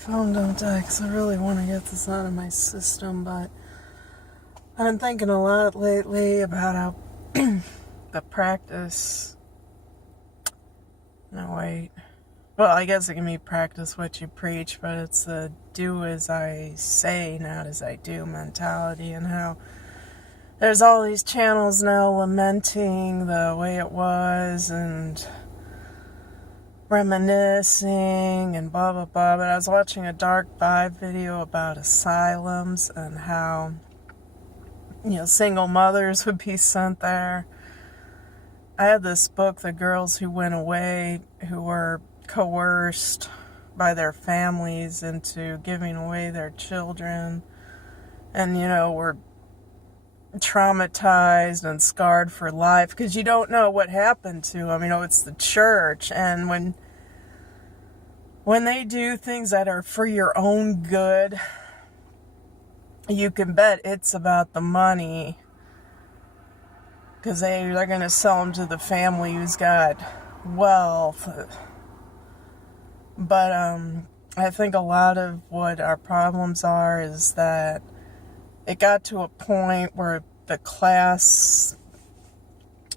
phone don't die because I really want to get this out of my system, but I've been thinking a lot lately about how the practice. No, wait. Well, I guess it can be practice what you preach, but it's the do as I say, not as I do mentality, and how there's all these channels now lamenting the way it was and reminiscing and blah blah blah. But I was watching a Dark Vibe video about asylums and how, single mothers would be sent there. I had this book, The Girls Who Went Away, who were coerced by their families into giving away their children, and were traumatized and scarred for life because you don't know what happened to them. It's the church, and when they do things that are for your own good, you can bet it's about the money, because they're going to sell them to the family who's got wealth. But I think a lot of what our problems are is that it got to a point where the class,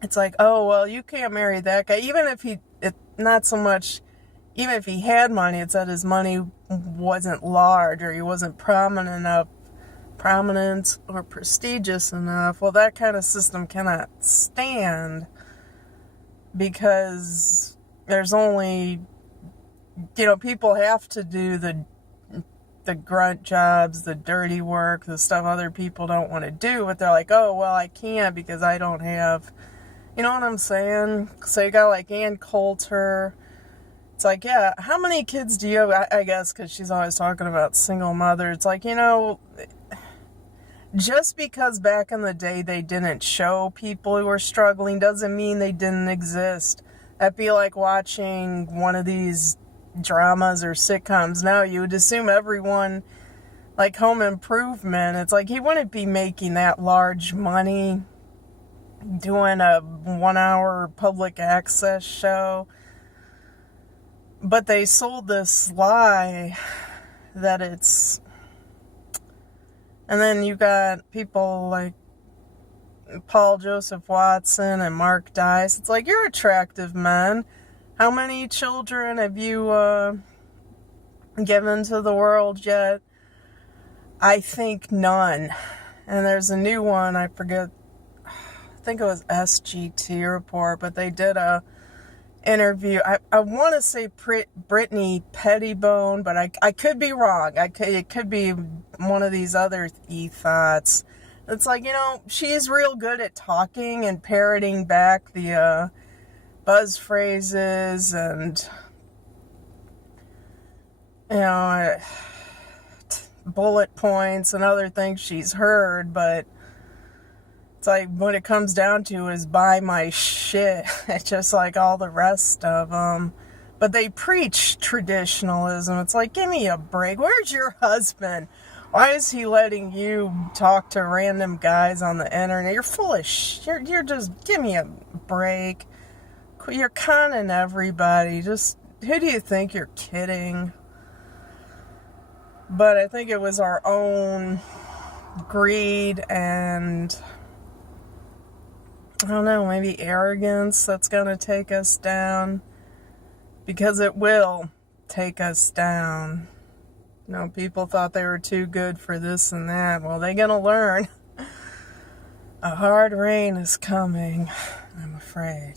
it's like, oh, well, you can't marry that guy. Even if even if he had money, it's that his money wasn't large or he wasn't prominent or prestigious enough. Well, that kind of system cannot stand, because there's only, people have to do the grunt jobs, the dirty work, the stuff other people don't want to do, but they're like, oh, well, I can't because I don't have, you know what I'm saying? So you got like Ann Coulter. It's like, yeah, how many kids do you have? I guess because she's always talking about single mother. It's like, just because back in the day they didn't show people who were struggling doesn't mean they didn't exist. That'd be like watching one of these dramas or sitcoms now. You would assume everyone, like Home Improvement, it's like he wouldn't be making that large money doing a 1-hour public access show. But they sold this lie that it's... And then you got people like Paul Joseph Watson and Mark Dice. It's like, you're attractive men. How many children have you given to the world yet? I think none. And there's a new one, I forget, I think it was SGT Report, but they did a interview. I want to say Brittany Pettibone, but I could be wrong. It could be one of these other e-thots. It's like, she's real good at talking and parroting back the buzz phrases and bullet points and other things she's heard, but it's like, what it comes down to is buy my shit. It's just like all the rest of them. But they preach traditionalism. It's like, give me a break. Where's your husband? Why is he letting you talk to random guys on the internet? You're full of shit. You're just, give me a break. You're conning everybody. Just, who do you think you're kidding? But I think it was our own greed and, I don't know, maybe arrogance that's going to take us down, because it will take us down. People thought they were too good for this and that. Well, they're going to learn. A hard rain is coming, I'm afraid.